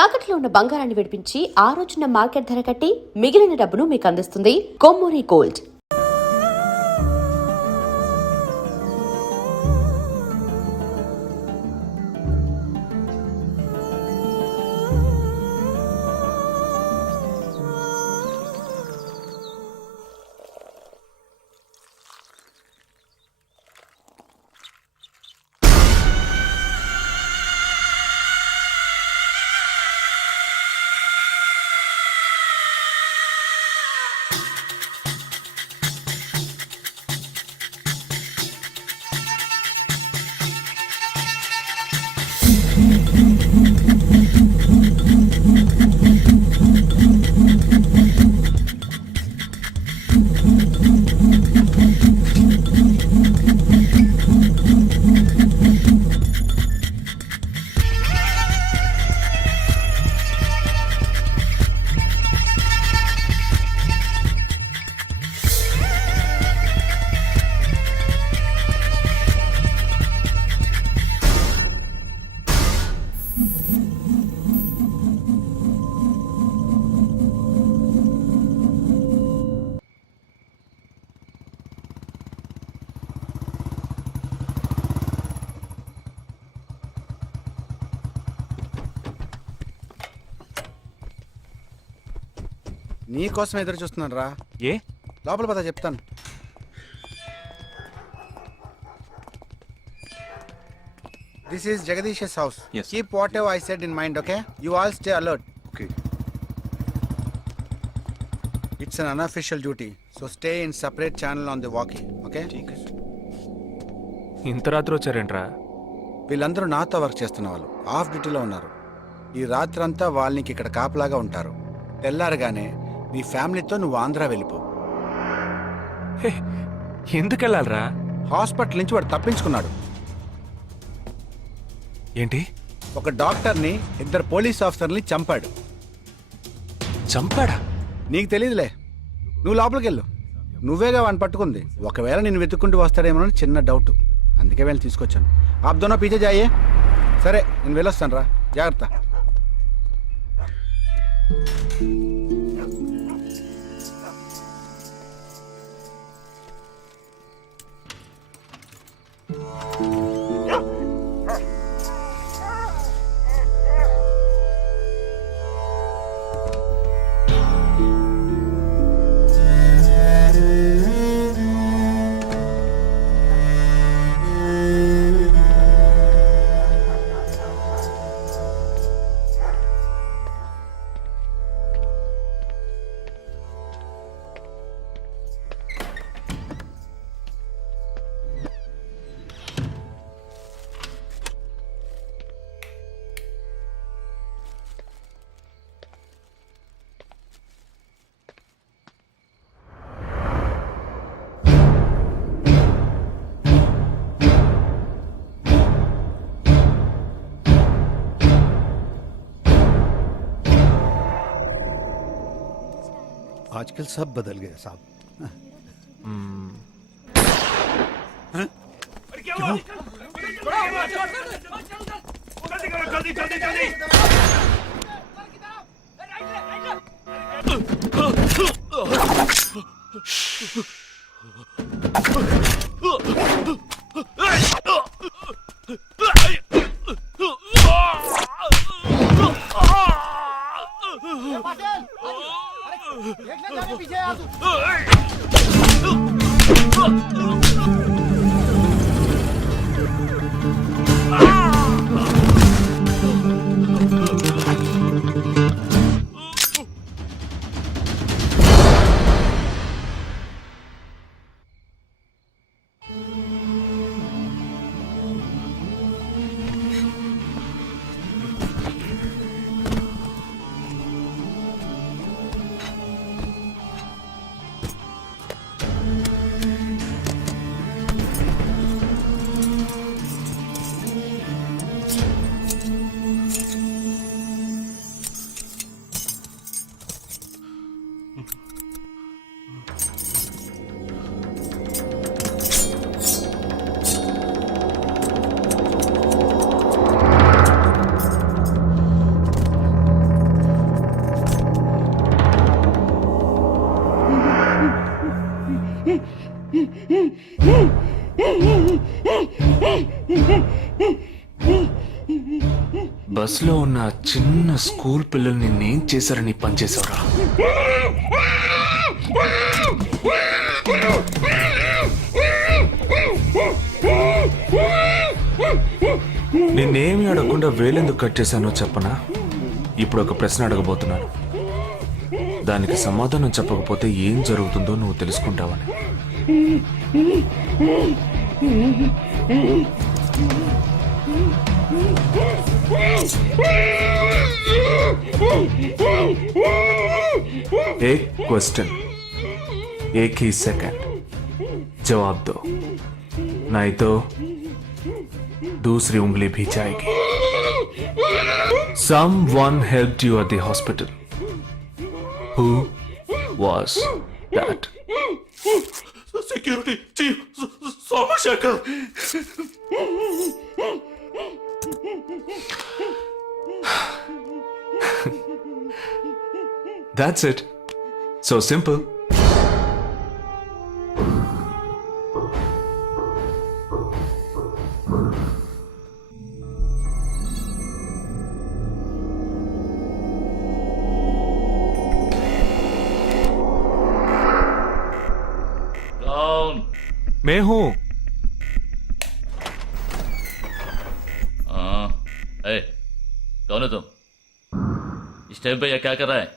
తాకట్లో ఉన్న బంగారాన్ని విడిపించి ఆ రోజున మార్కెట్ ధర కట్టి మిగిలిన డబ్బును మీకు అందిస్తుంది కొమ్మూరి గోల్డ్. నీకోసం ఎదురు చూస్తున్నాను రా. ఏ లోపల పద చెప్తాను. This is Jagadish's house. Yes. Keep whatever I said in mind, okay? You all stay alert. Okay. It's an unofficial duty, so stay in separate channel on the walkie, okay? ఇంత రాత్రి వచ్చారేంట్రా? వీళ్ళందరూ నాతో వర్క్ చేస్తున్న వాళ్ళు of డ్యూటీలో ఉన్నారు. ఈ రాత్రంతా వాళ్ళకి ఇక్కడ కాపలాగా ఉంటారు. తెల్లారగానే నీ ఫ్యామిలీతో నువ్వు ఆంధ్ర వెళ్ళిపో. హే, ఎందుకు వెళ్ళాలరా? హాస్పిటల్ నుంచి వాడు తప్పించుకున్నాడు. ఏంటి? ఒక డాక్టర్ని, 2 పోలీస్ ఆఫీసర్ని చంపాడు. చంపాడా? నీకు తెలియదులే, నువ్వు లోపలికి వెళ్ళు. నువ్వేగా వాడిని పట్టుకుంది. ఒకవేళ నేను వెతుక్కుంటూ వస్తాడేమోనని చిన్న డౌట్, అందుకే వెళ్ళి తీసుకొచ్చాను. ఆప్ దోనో పీछे जाइए. సరే నేను వెళ్ళొస్తాను రా, జాగ్రత్త. आजकल सब बदल गया साहब। బస్లో ఉన్న ఆ చిన్న స్కూల్ పిల్లల్ని నేను చేశారని పనిచేశావురా. నిన్నేమి అడగకుండా వేలెందుకు కట్ చేశానో చెప్పనా? ఇప్పుడు ఒక ప్రశ్న అడగబోతున్నాను. దానికి సమాధానం చెప్పకపోతే ఏం జరుగుతుందో నువ్వు తెలుసుకుంటావని. एक क्वेश्चन एक ही सेकंड जवाब दो, नहीं तो दूसरी उंगली भी जाएगी. Someone helped you at the hospital. Who was that? Security chief Somashekar. That's it. So simple. कौन? मैं हूं. हाँ, ए, कौन है तुम? इस टाइम पे ये क्या कर रहा है?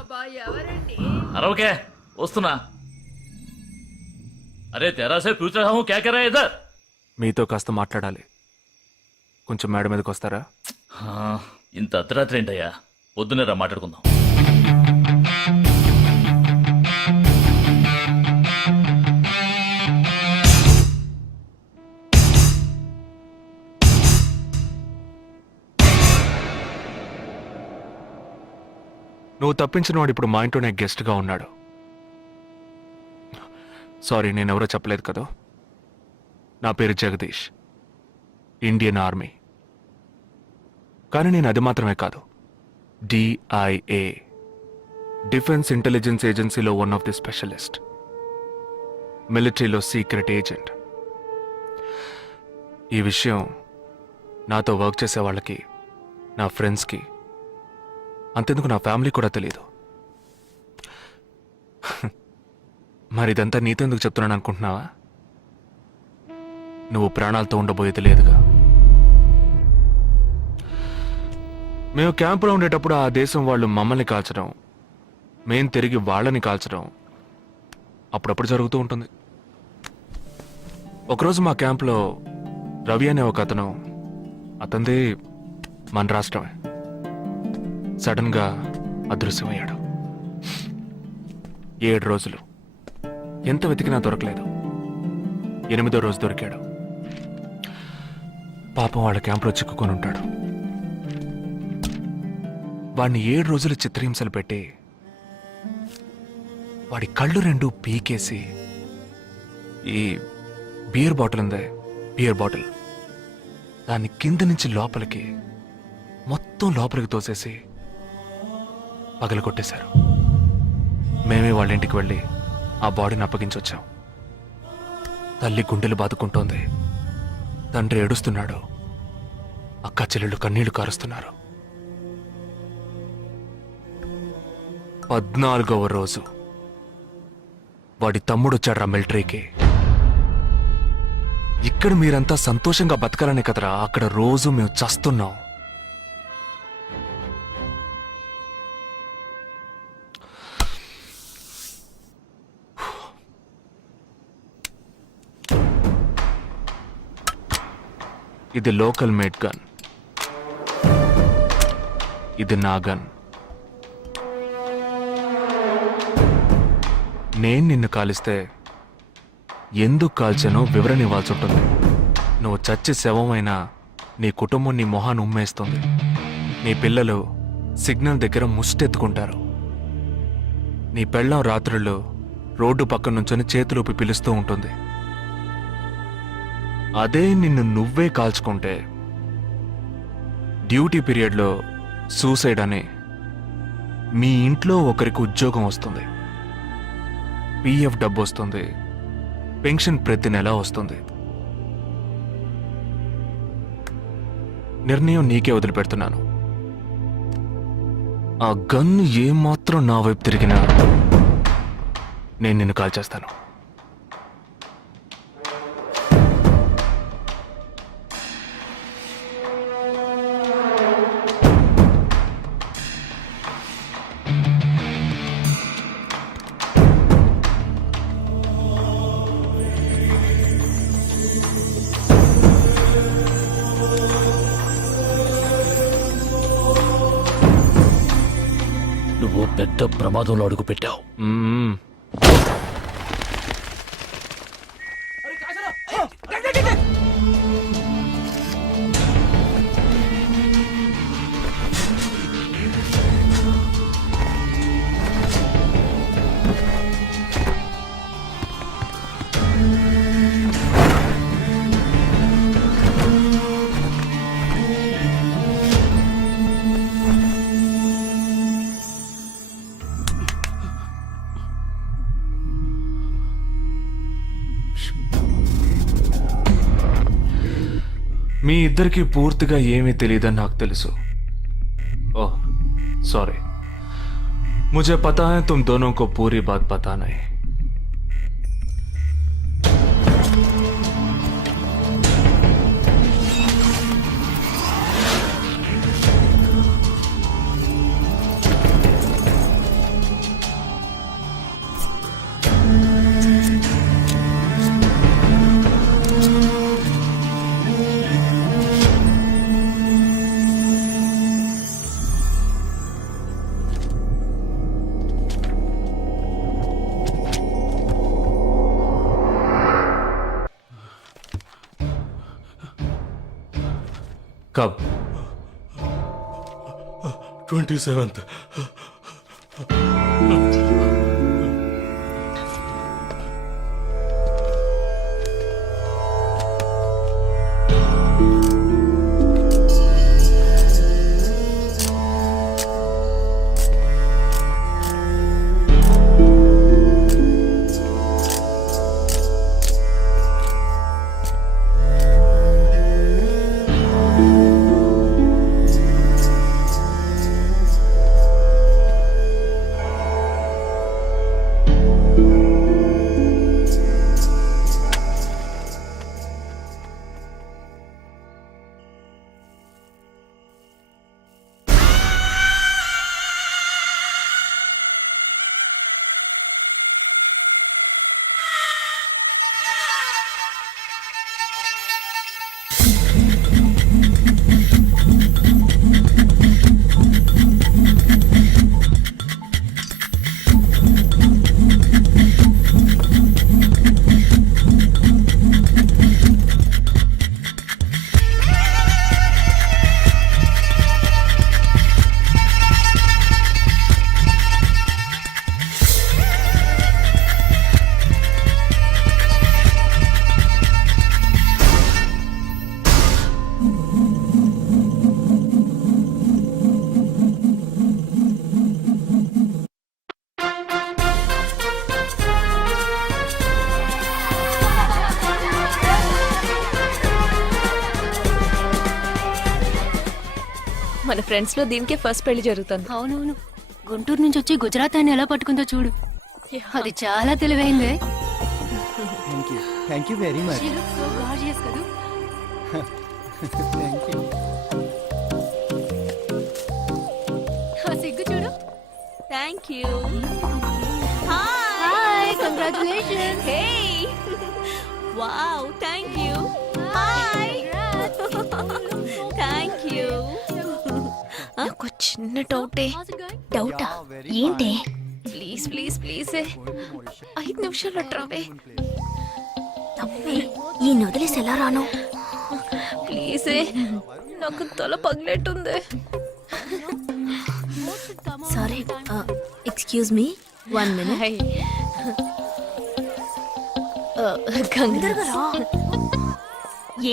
అబ్బా ఎవరండి? अरे वस्तुना. अरे तेरा से पूछ रहा हूँ क्या कर रहा है इधर? మీతో కాస్త మాట్లాడాలి. కొంచెం మేడ మీదకి వస్తారా? ఇంత అర్ధరాత్రి ఏంటయ్యా? పొద్దున్నే రా మాట్లాడుకుందాం. నువ్వు తప్పించిన వాడు ఇప్పుడు మా ఇంట్లోనే గెస్ట్గా ఉన్నాడు. సారీ, నేనెవరో చెప్పలేదు కదా. నా పేరు జగదీష్, ఇండియన్ ఆర్మీ. కానీ నేను అది మాత్రమే కాదు, DIA, డిఫెన్స్ ఇంటెలిజెన్స్ ఏజెన్సీలో వన్ ఆఫ్ ది స్పెషలిస్ట్, మిలిటరీలో సీక్రెట్ ఏజెంట్. ఈ విషయం నాతో వర్క్ చేసే వాళ్ళకి, నా ఫ్రెండ్స్కి, అంతెందుకు నా ఫ్యామిలీ కూడా తెలియదు. మరి ఇదంతా నీతెందుకు చెప్తున్నాను అనుకుంటున్నావా? నువ్వు ప్రాణాలతో ఉండబోయేది లేదుగా. మేము క్యాంపులో ఉండేటప్పుడు ఆ దేశం వాళ్ళు మమ్మల్ని కాల్చడం, మేం తిరిగి వాళ్ళని కాల్చడం అప్పుడప్పుడు జరుగుతూ ఉంటుంది. ఒకరోజు మా క్యాంప్లో రవి అనే ఒక అతను, అతనిది మన రాష్ట్రమే, సడన్గా అదృశ్యమయ్యాడు. 7 రోజులు ఎంత వెతికినా దొరకలేదు. 8వ రోజు దొరికాడు. పాపం వాళ్ళ క్యాంపులో చిక్కుకొని ఉంటాడు. వాడిని 7 రోజులు చిత్రహింసలు పెట్టి వాడి కళ్ళు 2 పీకేసి ఈ బియర్ బాటిల్ ఉందే, బియర్ బాటిల్, దాన్ని కింద నుంచి లోపలికి, మొత్తం లోపలికి తోసేసి పగలు కొట్టేశారు. మేమే వాళ్ళ ఇంటికి వెళ్ళి ఆ బాడీని అప్పగించొచ్చాం. తల్లి గుండెలు బాదుకుంటోంది, తండ్రి ఏడుస్తున్నాడు, అక్క చెల్లెళ్ళు కన్నీళ్లు కారుస్తున్నారు. 14వ రోజు వాడి తమ్ముడు వచ్చాడు మిలిటరీకి. ఇక్కడ మీరంతా సంతోషంగా బతకాలనే కదరా అక్కడ రోజు మేము చస్తున్నాం. ఇది లోకల్ మేడ్ గన్, ఇది నా గన్. నేను నిన్ను కాలిస్తే ఎందుకు కాల్చానో వివరణ ఇవ్వాల్సి ఉంటుంది. నువ్వు చచ్చి శవమైనా నీ కుటుంబం నీ మొహాన్ని ఉమ్మేస్తుంది. నీ పిల్లలు సిగ్నల్ దగ్గర ముష్టెత్తుకుంటారు. నీ పెళ్ళాం రాత్రుల్లో రోడ్డు పక్కన నుంచొని చేతులూపి పిలుస్తూ ఉంటుంది. అదే నిన్ను నువ్వే కాల్చుకుంటే డ్యూటీ పీరియడ్లో సూసైడ్ అని మీ ఇంట్లో ఒకరికి ఉద్యోగం వస్తుంది, PF డబ్బు వస్తుంది, పెన్షన్ ప్రతి నెలా వస్తుంది. నిర్ణయం నీకే వదిలిపెడుతున్నాను. ఆ గన్ను ఏమాత్రం నా వైపు తిరిగినా నేను నిన్ను కాల్చేస్తాను. నువ్వు పెద్ద ప్రమాదంలో అడుగు పెట్టావు. మ్మ్. మీ ఇద్దరికి పూర్తిగా ఏమీ తెలియదని నాకు తెలుసు. ఓహ్ सॉरी, मुझे पता है तुम दोनों को पूरी बात पता नहीं. कब? 27th. మన ఫ్రెండ్స్ లో దీనికే ఫస్ట్ పెళ్లి జరుగుతుంది. అవునవును, గుంటూరు నుంచి వచ్చి గుజరాత్ అని ఎలా పట్టుకుందో చూడు. అది చాలా తెలివైందే. Thank you very much. She looks so gorgeous కదూ. Thank you. ఆ సిగ్గు చూడు. Thank you. Hi, congratulations. Hey wow, thank you. Hi, thank you. నాకు చిన్న డౌటే. డౌటా? ఏంటే? ప్లీజ్ ప్లీజ్ ప్లీజ్ 5 నిమిషాలు అట్రావే. ఈ నొదిలేసి ఎలా రాను? ప్లీజ్, నాకు తల పగిలేట్టుంది. Sorry, excuse me, 1 minute. Hi.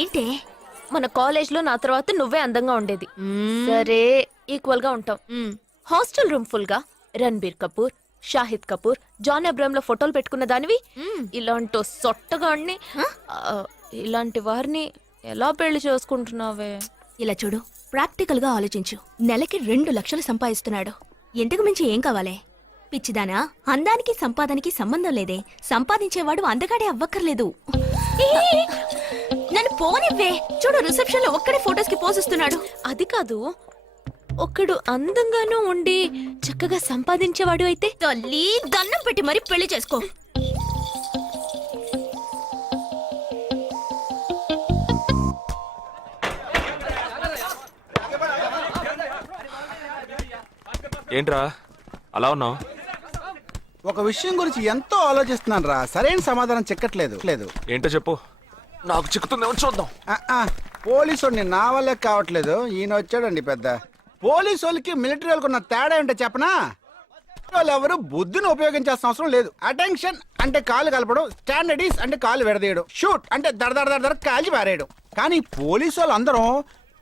ఏంటే? మన కాలేజ్ లో నా తర్వాత నువ్వే అందంగా ఉండేది. సరే, ఈక్వల్ గా ఉంటాం. హాస్టల్ రూమ్ ఫుల్ గా రణబీర్ కపూర్, షాహిద్ కపూర్, జాన్ అబ్రామ్ లో ఫోటోలు పెట్టుకున్న దానివి ఇలాంటి సొట్టగాడిని ఇలాంటి వారిని ఎలా పెళ్లి చేసుకుంటున్నావే? ఇలా చూడు, ప్రాక్టికల్ గా ఆలోచించు. నెలకి 2 లక్షలు సంపాదిస్తున్నాడు. ఇంతకు మించి ఏం కావాలే? పిచ్చిదానా, అందానికి సంపాదనకి సంబంధం లేదే. సంపాదించేవాడు అందగాడే అవ్వక్కర్లేదు. నన్ను పోనివ్వే. చూడు, రిసెప్షన్ లో ఒక్కడే ఫోటోస్ కి పోజిస్తున్నాడు. అది కాదు, ఒకడు అందంగానూ ఉండి చక్కగా సంపాదించేవాడు అయితే తల్లి దండం పెట్టి మరి పెళ్లి చేసుకో. ఏంట్రా అలా ఉన్నావు? ఒక విషయం గురించి ఎంతో ఆలోచిస్తున్నాను రా, సరైన సమాధానం చిక్కట్లేదు లేదు. ఏంటో చెప్పు, నాకు చిక్కుతుందేమో చూద్దాం. పోలీసు వాడిని నా వల్లే కావట్లేదు. ఈయన వచ్చాడండి పెద్ద. పోలీసు వాళ్ళకి మిలిటరీ వాళ్ళకి ఉన్న తేడా ఏంటో చెప్పనా? వాళ్ళు ఎవరు బుద్ధిని ఉపయోగించాల్సిన అవసరం లేదు. అటెన్షన్ అంటే కాలు కలపడం, స్టాండర్డీస్ అంటే కాలు విడదీయడం, షూట్ అంటే దడ కాల్చి పారేయడం. కానీ పోలీసు వాళ్ళు అందరం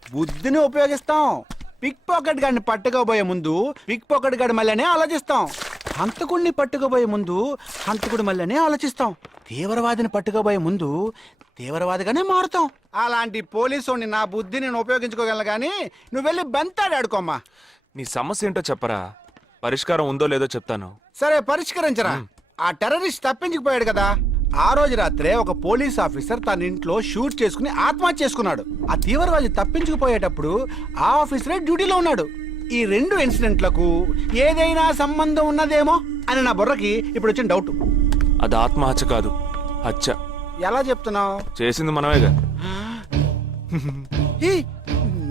బుద్ధిని ఉపయోగిస్తాం. పిక్ పాకెట్ గాడిని పట్టుకోబోయే ముందు పిక్ పాకెట్ గాడి మళ్ళీనే ఆలోచిస్తాం. హంతకుడిని పట్టుకోబోయే ముందు హంతకుడి మళ్ళీనే ఆలోచిస్తాం. తీవ్రవాదిని పట్టుకోబోయే ముందు తీవ్రవాదిగానే మారుతాం. అలాంటి పోలీసుని నా బుద్ధిని నేను ఉపయోగించుకోగలను, కానీ నువ్వు వెళ్ళి బంతాడి ఆడుకోమ్మా. నీ సమస్య ఏంటో చెప్పరా, పరిష్కారం ఉందో లేదో చెప్తాను. సరే, పరిష్కరించరా. ఆ టెర్రరిస్ట్ తప్పించుకుపోయాడు కదా, ఆ రోజు రాత్రే ఒక పోలీస్ ఆఫీసర్ తన ఇంట్లో షూట్ చేసుకుని ఆత్మహత్య చేసుకున్నాడు. ఆ తీవ్రవాది తప్పించుకుపోయేటప్పుడు ఆ ఆఫీసరే డ్యూటీలో ఉన్నాడు. ఈ 2 ఇన్సిడెంట్లకు ఏదైనా సంబంధం ఉన్నదేమో అని నా బుర్రకి ఇప్పుడు వచ్చిన డౌట్. అది ఆత్మహత్య కాదు, హత్య. ఎలా చెప్తున్నావు? చేసింది మనమేగా.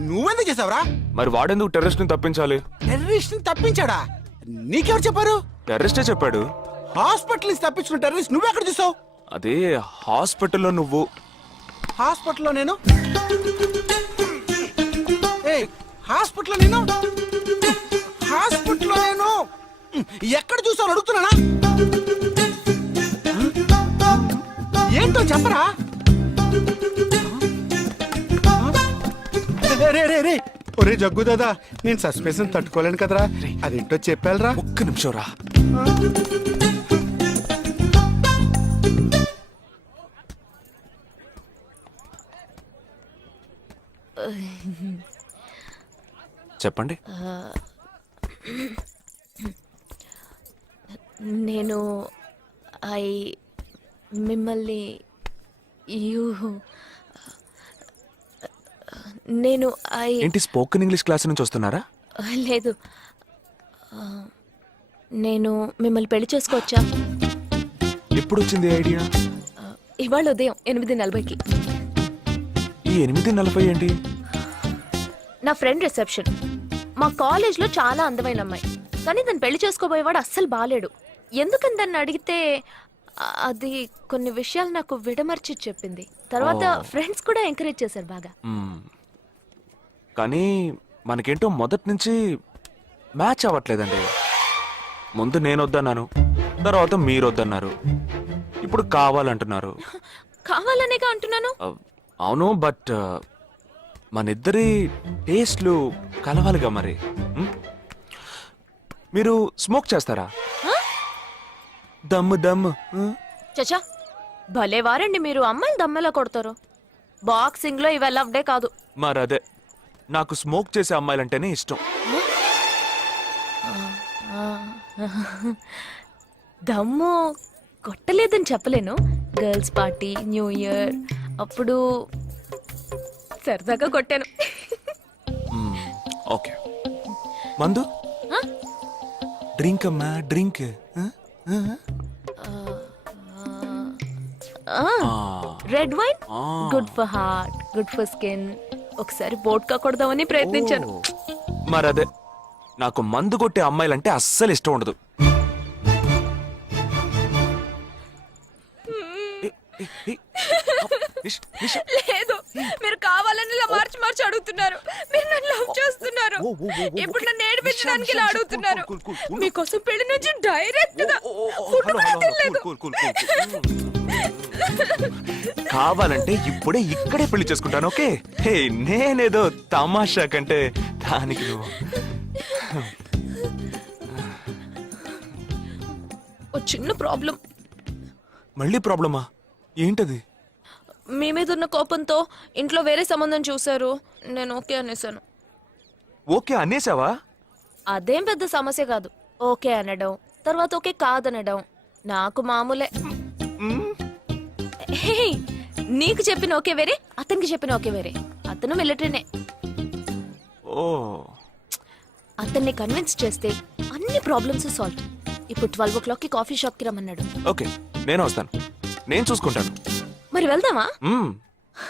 నువ్వెందుకు చేసావురా? మరి వాడెందుకు టెర్రరిస్ట్ ని తప్పించాలి? టెర్రరిస్ట్ ని తప్పించాడా? నీకెవరు చెప్పారు? టెర్రరిస్టే చెప్పాడు. హాస్పిటల్ నుంచి తప్పించుకున్న టెర్రరిస్ట్ నువ్వెక్కడ చూసావు? అదే హాస్పిటల్లో నువ్వు. హాస్పిటల్లో నేను? హాస్పిటల్లో నేను? హాస్పిటల్లో నేను ఎక్కడ చూసావు అడుగుతున్నానా? ఏంటో చెప్పరా? రే ఒరే జగ్గు దాదా, నేను సస్పెన్షన్ తట్టుకోలేను కదరా. అదేంటో చెప్పాలరా. ఒక్క నిమిషం రా. చెప్పండి. నేను మిమ్మల్ని నేను ఏంటి, స్పోకెన్ ఇంగ్లీష్ క్లాస్ నుంచి వస్తున్నారా? లేదు, నేను మిమ్మల్ని పెళ్లి చేసుకోవచ్చా? ఎప్పుడు వచ్చింది ఐడియా? ఇవాళ ఉదయం 8:40కి. ఈ 8:40 ఏంటి? నా ఫ్రెండ్ రిసెప్షన్. మా కాలేజ్లో చాలా అందమైన అమ్మాయి, కానీ దాన్ని పెళ్లి చేసుకోబోయేవాడు అస్సలు బాలేడు. ఎందుకని దాన్ని అడిగితే అది కొన్ని విషయాలు నాకు విడమర్చి చెప్పింది. తర్వాత ఫ్రెండ్స్ కూడా ఎంకరేజ్ చేశారు బాగా. కానీ మనకేంటో మొదటి నుంచి మ్యాచ్ అవ్వట్లేదండి. ముందు నేను వద్దన్నాను, తర్వాత మీరు వద్దన్నారు, ఇప్పుడు కావాలంటున్నారు. కావాలనేగా అంటున్నాను. అవును, బట్ మనిద్దరి టేస్ట్లు కలవాలిగా మరి. మీరు స్మోక్ చేస్తారా? దమ్ము దమ్ము. చచా, భలే వారండి మీరు. అమ్మాయిలు దమ్మెలా కొడతారు. బాక్సింగ్ లో ఇవి లవ్డే కాదు. మరదే, నాకు స్మోక్ చేసే అమ్మాయిలంటేనే ఇష్టం. దమ్ము కొట్టలేదని చెప్పలేను. గర్ల్స్ పార్టీ, న్యూ ఇయర్ అప్పుడు సరదాగా కొట్టాను. ఓకే, మందు డ్రింక్ అమ్మా, drink. Red wine good for heart, good for skin. ఒకసారి బోట్కా కొడదామని ప్రయత్నించాను. మరదే, నాకు మందు కొట్టే అమ్మాయిలంటే అస్సలు ఇష్టం ఉండదు. లేదు, మీరు కావాలని ఇలా మార్చి అడుగుతున్నారు. మీరు నన్ను లవ్ చేస్తున్నారు. ఇప్పుడు నన్ను ఏడిపించడానికి ఇలా అడుగుతున్నారు. మీకోసం పెళ్లి నుంచి డైరెక్ట్ గా ఫుడ్ కూడా తినలేదు. కావాలంటే ఇప్పుడే ఇక్కడే పెళ్లి చేసుకుంటాను. ఓకే, హే, నేనేదో తమాషా కంటే దానికి నువ్వు చిన్న ప్రాబ్లం. మళ్ళీ ప్రాబ్లమా? ఏంటది? మీ మీద ఉన్న కోపంతో ఇంట్లో వేరే సంబంధం చూశారు. నేను ఓకే అనేసాను. ఓకే అనేసావా? అదేం పెద్ద సమస్య కాదు. ఓకే అనడం, తర్వాత ఓకే కాదనడం నాకు మామూలే. హే, నీకు చెప్పిన ఓకే వేరే, అతనికి చెప్పిన ఓకే వేరే. అతను మిలిటరీనే. ఓ, అతన్ని కన్విన్స్ చేస్తే అన్ని ప్రాబ్లమ్స్ సాల్వ్. ఇప్పుడు 12 o'clockకి కాఫీ షాప్కి రమ్మన్నాడు. ఓకే నేను వస్తాను, నేను చూసుకుంటాను. మరి వెళ్దామా? మ్మ్.